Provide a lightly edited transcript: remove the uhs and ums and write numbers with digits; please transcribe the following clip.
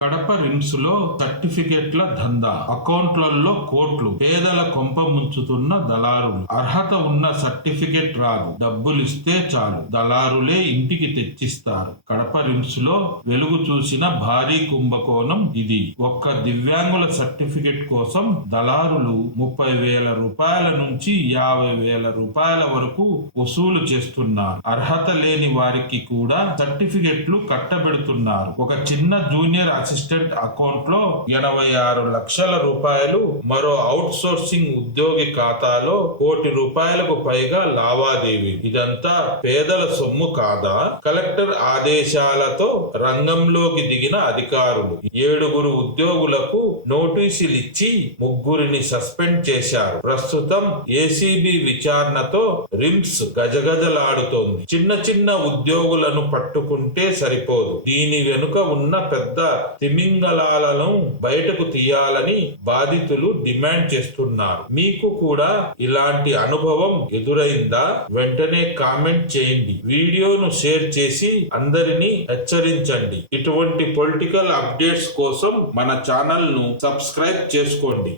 Kadapa RIMS లో సర్టిఫికెట్ల దందా, అకౌంట్లలో కోట్లు, పేదల కొంప ముంచుతున్న దళారులు. అర్హత ఉన్న సర్టిఫికెట్ రాదు, డబ్బులిస్తే చాలు, దళారులే ఇంటికి తెచ్చిస్తారు. కడప రిమ్స్ లో వెలుగు చూసిన భారీ కుంభకోణం ఇది. ఒక్క దివ్యాంగుల సర్టిఫికెట్ కోసం దళారులు 30,000 రూపాయల నుంచి 50,000 రూపాయల వరకు వసూలు చేస్తున్నారు. అర్హత లేని వారికి కూడా సర్టిఫికెట్లు కట్టబెడుతున్నారు. ఒక చిన్న జూనియర్ అసిస్టెంట్ అకౌంట్ లో 86 లక్షల రూపాయలు, మరో అవుట్ సోర్సింగ్ ఉద్యోగి ఖాతాలో 1 కోటి రూపాయలకు పైగా లావాదేవీ. ఇదంతా పేదల సొమ్ము కాదా? కలెక్టర్ ఆదేశాలతో రంగంలోకి దిగిన అధికారులు 7 ఉద్యోగులకు నోటీసులు ఇచ్చి 3 సస్పెండ్ చేశారు. ప్రస్తుతం ఏసీబీ విచారణతో రిమ్స్ గజగజలాడుతోంది. చిన్న చిన్న ఉద్యోగులను పట్టుకుంటే సరిపోదు, దీని వెనుక ఉన్న పెద్ద తిమింగలాలను బయటకు తీయాలని బాధితులు డిమాండ్ చేస్తున్నారు. మీకు కూడా ఇలాంటి అనుభవం ఎదురైందా? వెంటనే కామెంట్ చేయండి, వీడియోను షేర్ చేసి అందరినీ హెచ్చరించండి. ఇటువంటి పొలిటికల్ అప్డేట్స్ కోసం మన ఛానల్ ను సబ్స్క్రైబ్ చేసుకోండి.